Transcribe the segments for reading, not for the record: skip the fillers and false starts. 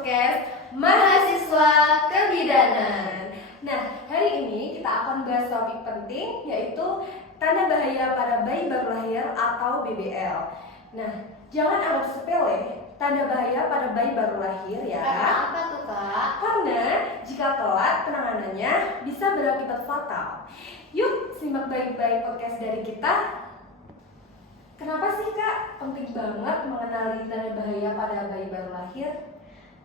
podcast Mahasiswa Kebidanan. Nah, hari ini kita akan bahas topik penting, yaitu tanda bahaya pada bayi baru lahir atau BBL. Nah, jangan anggap sepele tanda bahaya pada bayi baru lahir ya. Karena apa tuh, Kak? Karena jika telat penanganannya bisa berakibat fatal. Yuk simak baik-baik podcast dari kita. Kenapa sih Kak penting banget mengenali tanda bahaya pada bayi baru lahir?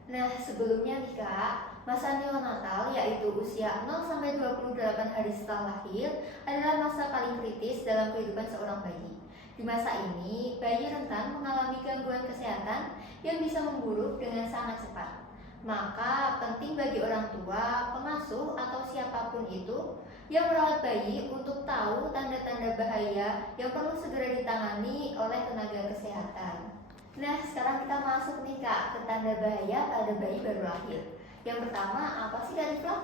Nah, sebelumnya nih Kak, masa neonatal yaitu usia 0-28 hari setelah lahir adalah masa paling kritis dalam kehidupan seorang bayi. Di masa ini, bayi rentan mengalami gangguan kesehatan yang bisa memburuk dengan sangat cepat. Maka penting bagi orang tua, pengasuh, atau siapapun itu yang merawat bayi untuk tahu tanda-tanda bahaya yang perlu segera ditangani oleh tenaga kesehatan. Nah, sekarang kita masuk nih Kak ke tanda bahaya pada bayi baru lahir. Yang pertama, apa sih Kak Rifla?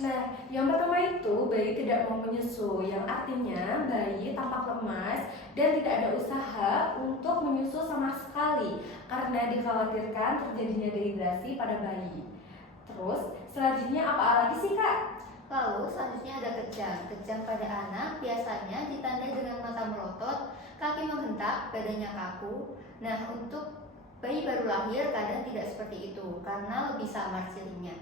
Nah, yang pertama itu bayi tidak mau menyusu, yang artinya bayi tampak lemas dan tidak ada usaha untuk menyusu sama sekali karena dikhawatirkan terjadinya dehidrasi pada bayi. Terus, selanjutnya apa lagi sih Kak? Lalu selanjutnya ada kejang. Kejang pada anak biasanya ditandai dengan mata melotot, kaki menghentak, badannya kaku. Nah, untuk bayi baru lahir kadang tidak seperti itu karena lebih samar cirinya.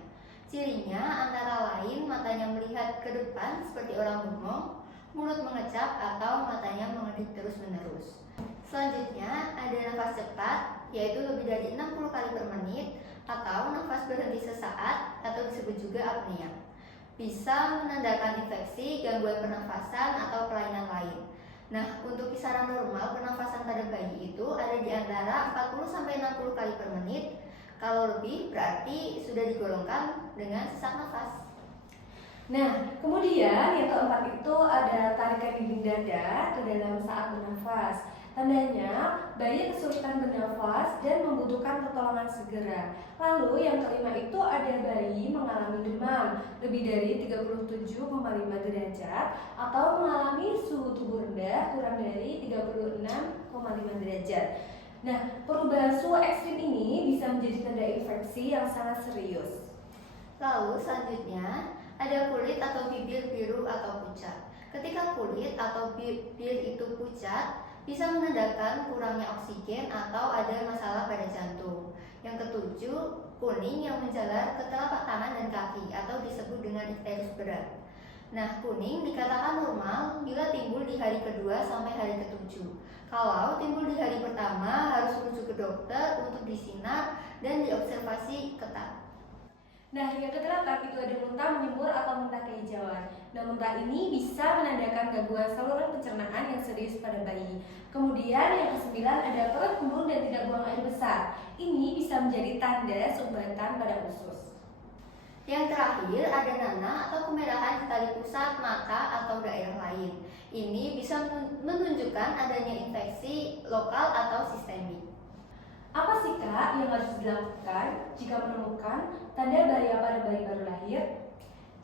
Cirinya antara lain matanya melihat ke depan seperti orang bengong, mulut mengecap atau matanya mengedip terus-menerus. Selanjutnya ada nafas cepat, yaitu lebih dari 60 kali per menit, atau nafas berhenti sesaat atau disebut juga apnea. Bisa menandakan infeksi, gangguan pernafasan, atau kelainan lain. Nah, untuk kisaran normal pernafasan pada bayi itu ada di antara 40-60 kali per menit. Kalau lebih berarti sudah digolongkan dengan sesak nafas. Nah, kemudian yang keempat itu ada tarikan dinding dada ke dalam saat bernafas. Tandanya bayi kesulitan bernafas dan membutuhkan pertolongan segera. Lalu yang kelima itu ada bayi mengalami demam lebih dari 37,5 derajat atau mengalami suhu tubuh rendah kurang dari 36,5 derajat. Nah, perubahan suhu ekstrim ini bisa menjadi tanda infeksi yang sangat serius. Lalu selanjutnya ada kulit atau bibir biru atau pucat. Ketika kulit atau bibir itu pucat, bisa menandakan kurangnya oksigen atau ada masalah pada jantung. Yang ketujuh, kuning yang menjalar ke telapak tangan dan kaki atau disebut dengan ikterus berat. Nah, kuning dikatakan normal bila timbul di hari kedua sampai hari ketujuh. Kalau timbul di hari pertama harus merujuk ke dokter untuk disinar dan diobservasi ketat. Nah, yang kedelapan itu ada muntah menyembur atau muntah kehijauan. Nah, muntah ini bisa menandakan gangguan saluran pencernaan yang serius pada bayi. Kemudian yang kesembilan ada perut kembung dan tidak buang air besar. Ini bisa menjadi tanda sumbatan pada usus. Yang terakhir ada nanah atau kemerahan di tali pusat, mata, atau daerah lain. Ini bisa menunjukkan adanya infeksi lokal atau sistemik. Apa sih Kak yang harus dilakukan jika menemukan tanda bahaya pada bayi baru lahir?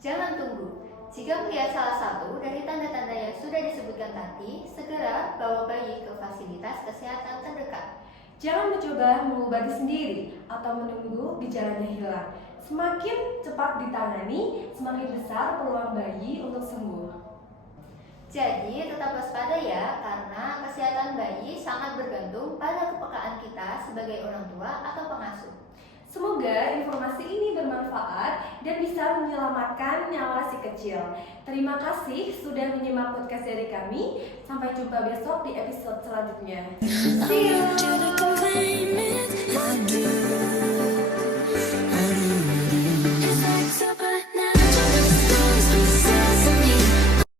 Jangan tunggu. Jika melihat salah satu dari tanda-tanda yang sudah disebutkan tadi, segera bawa bayi ke fasilitas kesehatan terdekat. Jangan mencoba mengobati sendiri atau menunggu gejalanya hilang. Semakin cepat ditangani, semakin besar peluang bayi untuk sembuh. Jadi tetap waspada ya, karena kesehatan bayi sangat bergantung pada kepekaan kita sebagai orang tua atau pengasuh. Semoga informasi ini bermanfaat dan bisa menyelamatkan nyawa si kecil. Terima kasih sudah menyimak podcast dari kami. Sampai jumpa besok di episode selanjutnya. See you!